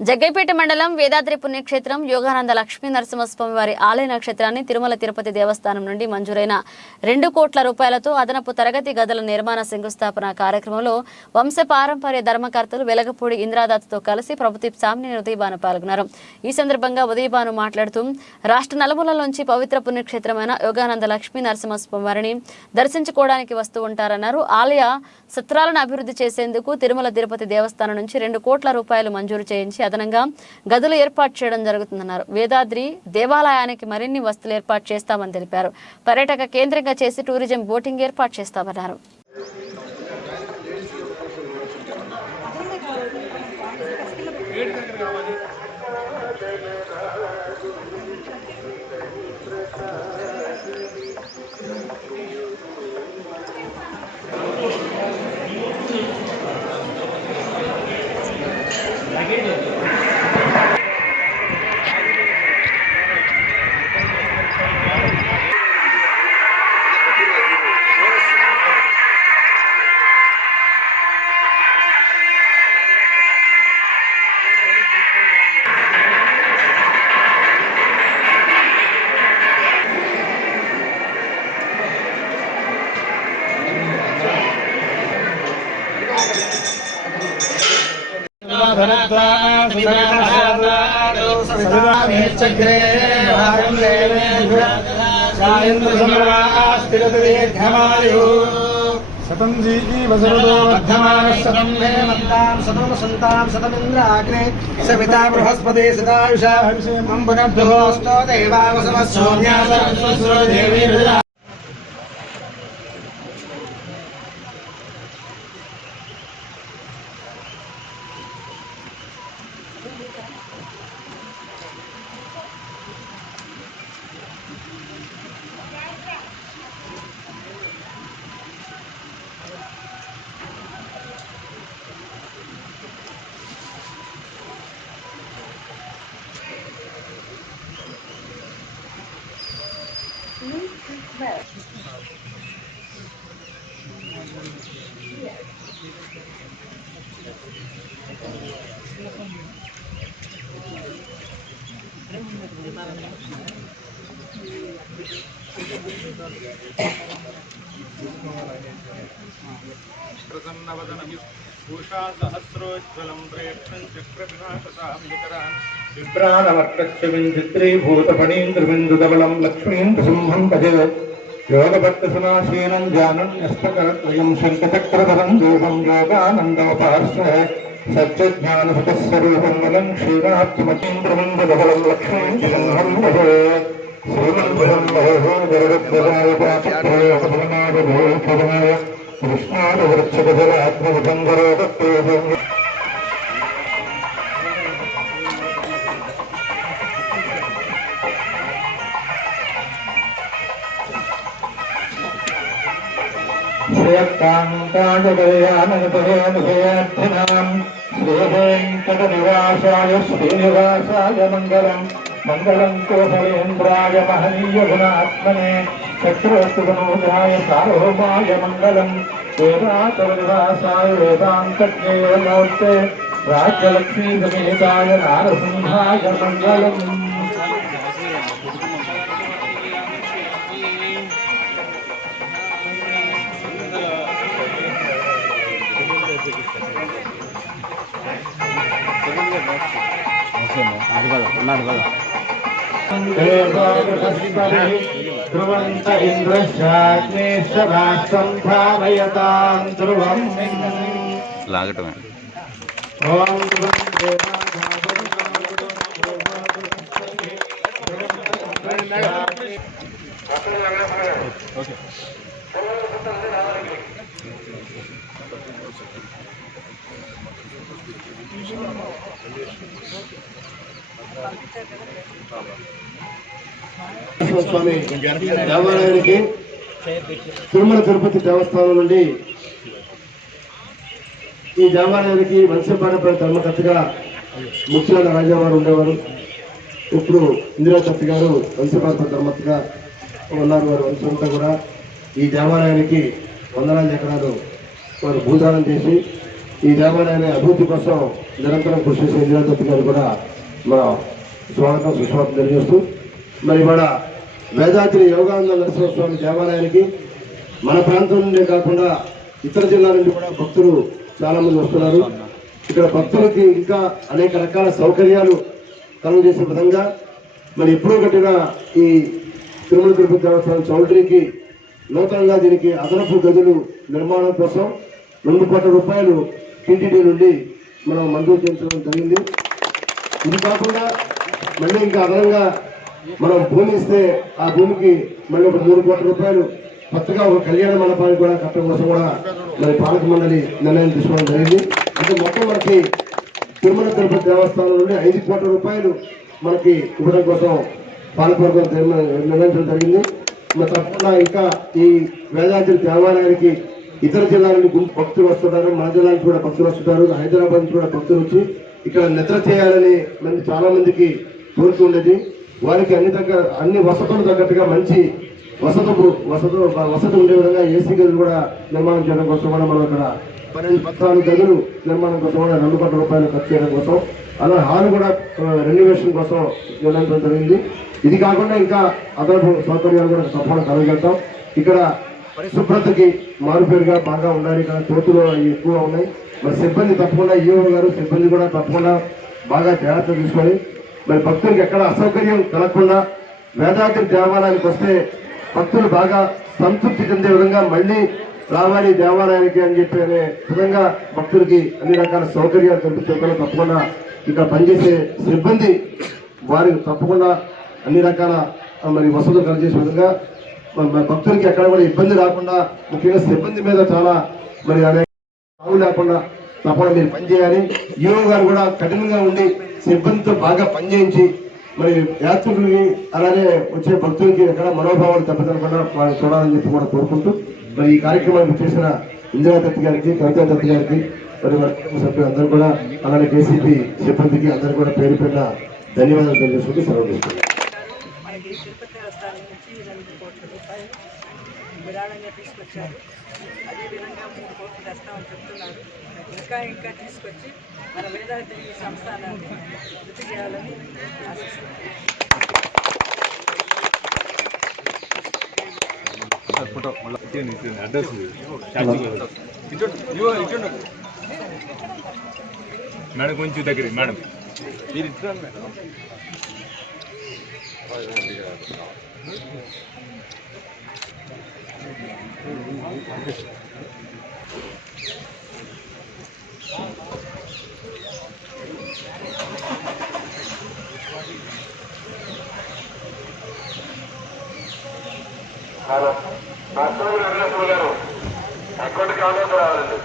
జగ్గైపేట మండలం వేదాద్రి పుణ్యక్షేత్రం యోగానంద లక్ష్మీ నరసింహస్వామి వారి ఆలయ నక్షత్రాన్ని తిరుమల తిరుపతి దేవస్థానం నుండి మంజూరైన 2 కోట్ల రూపాయలతో అదనపు తరగతి గదుల నిర్మాణ శంకుస్థాపన కార్యక్రమంలో వంశపారంపర్య ధర్మకర్తలు వెలగపూడి ఇంద్రాదత్తో కలిసి ప్రభుత్వ సామ్ని ఉదయభాను పాల్గొన్నారు. ఈ సందర్భంగా ఉదయభాను మాట్లాడుతూ రాష్ట్ర నలుమూలల నుంచి పవిత్ర పుణ్యక్షేత్రమైన యోగానంద లక్ష్మీ నరసింహస్వామి వారిని దర్శించుకోవడానికి వస్తూ ఉంటారన్నారు. ఆలయ సత్రాలను అభివృద్ధి చేసేందుకు తిరుమల తిరుపతి దేవస్థానం నుంచి 2 కోట్ల రూపాయలు మంజూరు చేయించి అదనంగా గదులు ఏర్పాటు చేయడం జరుగుతుందన్నారు. వేదాద్రి దేవాలయానికి మరిన్ని వసతులు ఏర్పాటు చేస్తామని తెలిపారు. పర్యాటక కేంద్రంగా చేసి టూరిజం బోటింగ్ ఏర్పాటు చేస్తామన్నారు. बृहस्पति भूषासहस्रोज्ज्वलं प्रेक्षं चक्रविनाशसाम्यकरान् विभ्राणवर्तच्छविञ्चित्रीभूतफणीन्द्रबिन्दुधवलं लक्ष्मीन्द्रसिंहं भजे योगभक्तसमासीनं जानन्यस्तकरत्रयं शङ्खचक्रधरं देवं योगानन्दमपार्श्वे सच्चज्ञानभटस्वरूपं वलं क्षीरात्मचीन्द्रबिन्दुधवलं लक्ष्मीन्द्रसिंहं भजे श्रीमन्दिरं महोदरवद्वदाय पात्रयोगभवनाय कृष्णादवृक्षगजलात्मविधङ्गरोगत्तेजं श्रेयकान्ताजगयानगतयानुभयार्थिनां श्रीवेङ्कटनिवासाय श्रीनिवासाय मङ्गलम् मंगलम कोसलेन्द्राय महनीय गुणात्मने चक्रवर्तितनूजाय सार्वभौमाय मंगलम वेदान्तनिवासाय वेदान्तज्ञेयमूर्ते राज्यलक्ष्मी समेताय नारसिंहाय मंगलम ध्रुवंत इंद्रशाग्नेशभाष्यं भावयतां ध्रुवं लागटमे ओम స్వామి దేవాలయానికి తిరుమల తిరుపతి దేవస్థానం నుండి ఈ దేవాలయానికి వంశపారంపర్య ధర్మకర్తగా ముఖ్యమైన రాజావారు ఉండేవారు. ఇప్పుడు ఇందిరాదత్త గారు వంశపారంపర్య ధర్మకర్తగా ఉన్నారు. వారి వంశంతా కూడా ఈ దేవాలయానికి వందలాది ఎకరాలు వారు భూదానం చేసి ఈ దేవాలయాన్ని అభివృద్ధి కోసం నిరంతరం కృషి చేసే ఇందిరాదత్తి గారు కూడా మన స్వాగతం సుస్వాగతం తెలియజేస్తూ మరి ఇవాళ వేదాద్రి యోగానంద నరసింహస్వామి దేవాలయానికి మన ప్రాంతం నుండే కాకుండా ఇతర జిల్లాల నుండి కూడా భక్తులు చాలా మంది వస్తున్నారు. ఇక్కడ భక్తులకి ఇంకా అనేక రకాల సౌకర్యాలు కలుగజేసే విధంగా మరి ఎప్పుడూ కట్టిన ఈ తిరుమల తిరుపతి దేవస్థానం చౌల్ట్రీకి నూతనంగా దీనికి అదనపు గదులు నిర్మాణం కోసం 2 కోట్ల రూపాయలు టీటీడీ నుండి మనం మంజూరు చేయించడం జరిగింది. ఇది కాకుండా మళ్ళీ ఇంకా అదనంగా మనం భూమి ఇస్తే ఆ భూమికి మళ్ళీ ఒక 3 కోట్ల రూపాయలు కొత్తగా ఒక కళ్యాణ మండపానికి కూడా కట్టడం కోసం కూడా మరి పాలక మండలి నిర్ణయం తీసుకోవడం జరిగింది. అంటే మొత్తం మనకి తిరుమల తిరుపతి దేవస్థానం నుండి 5 కోట్ల రూపాయలు మనకి ఇవ్వడం కోసం పాలకవర్గం నిర్ణయించడం జరిగింది. మరి తప్పకుండా ఇంకా ఈ వేదాద్రి దేవాలయానికి ఇతర జిల్లాల నుండి భక్తులు వస్తుంటారు, మన జిల్లా నుంచి కూడా భక్తులు వస్తుంటారు, హైదరాబాద్ నుంచి కూడా భక్తులు వచ్చి ఇక్కడ నిద్ర చేయాలని మంది చాలా మందికి కోరుతూ ఉండేది. వారికి అన్ని వసతులు తగ్గట్టుగా మంచి వసతి ఉండే విధంగా ఏసీ గదులు కూడా నిర్మాణం చేయడం కోసం కూడా మనం ఇక్కడ 14 గదులు నిర్మాణం కోసం కూడా 2 కోట్ల రూపాయలు ఖర్చు చేయడం కోసం, అలా హాల్ కూడా రెన్యువేషన్ కోసం నిర్ణయించడం జరిగింది. ఇది కాకుండా ఇంకా అదనపు సౌకర్యాలు కూడా తప్పకుండా కలగలుగుతాం. ఇక్కడ పరిశుభ్రతకి మారుపేరుగా బాగా ఉండాలి. ఇక్కడ తోతులు ఎక్కువ ఉన్నాయి. మరి సిబ్బంది తప్పకుండా ఈఓ గారు సిబ్బంది కూడా తప్పకుండా బాగా జాగ్రత్త తీసుకొని మరి భక్తులకు ఎక్కడ అసౌకర్యం కలగకుండా వేదాద్రి దేవాలయానికి వస్తే భక్తులు బాగా సంతృప్తి చెందే విధంగా మళ్ళీ రావాలి దేవాలయానికి అని చెప్పి అనే విధంగా భక్తులకి అన్ని రకాల సౌకర్యాలు కల్పించడం తప్పకుండా ఇక్కడ పనిచేసే సిబ్బంది వారికి తప్పకుండా అన్ని రకాల మరి వసతులు కలిగేసే విధంగా భక్తులకి ఎక్కడ కూడా ఇబ్బంది రాకుండా ముఖ్యంగా సిబ్బంది మీద చాలా మరి అనేక సాగు లేకుండా తప్పకుండా మీరు పనిచేయాలి. ఈఓ గారు కూడా కఠినంగా ఉండి సిబ్బందితో బాగా పనిచేయించి మరి యాత్రికులకి అలానే వచ్చే భక్తులకి ఎక్కడ మనోభావాలు దెబ్బతినకుండా వాళ్ళని చూడాలని చెప్పి కూడా కోరుకుంటూ మరి ఈ కార్యక్రమాన్ని చేసిన ఇందిరాదత్తి గారికి, కవితాదత్తి గారికి, మరి సభ్యులందరూ కూడా అలానే కేసీపీ సిబ్బందికి అందరూ కూడా పేరు పేరున ధన్యవాదాలు తెలియజేసుకుంటూ సెలవు తీసుకుంటాం. మనకి తిరుపతి దేవస్థానం నుంచి 2 కోట్ల రూపాయలు విరాళంగా తీసుకొచ్చారు. అదేవిధంగా 3 కోట్లు తెస్తామని చెప్తున్నారు. ఇంకా తీసుకొచ్చి మన వేదాద్రి సంస్థానాన్ని వృద్ధి చేయాలని ఆశిస్తున్నాను. మేడం కొంచెం దగ్గర మేడం మీరు ఇచ్చారు మేడం. గారు అకౌంట్ కావాలి రావాలండి.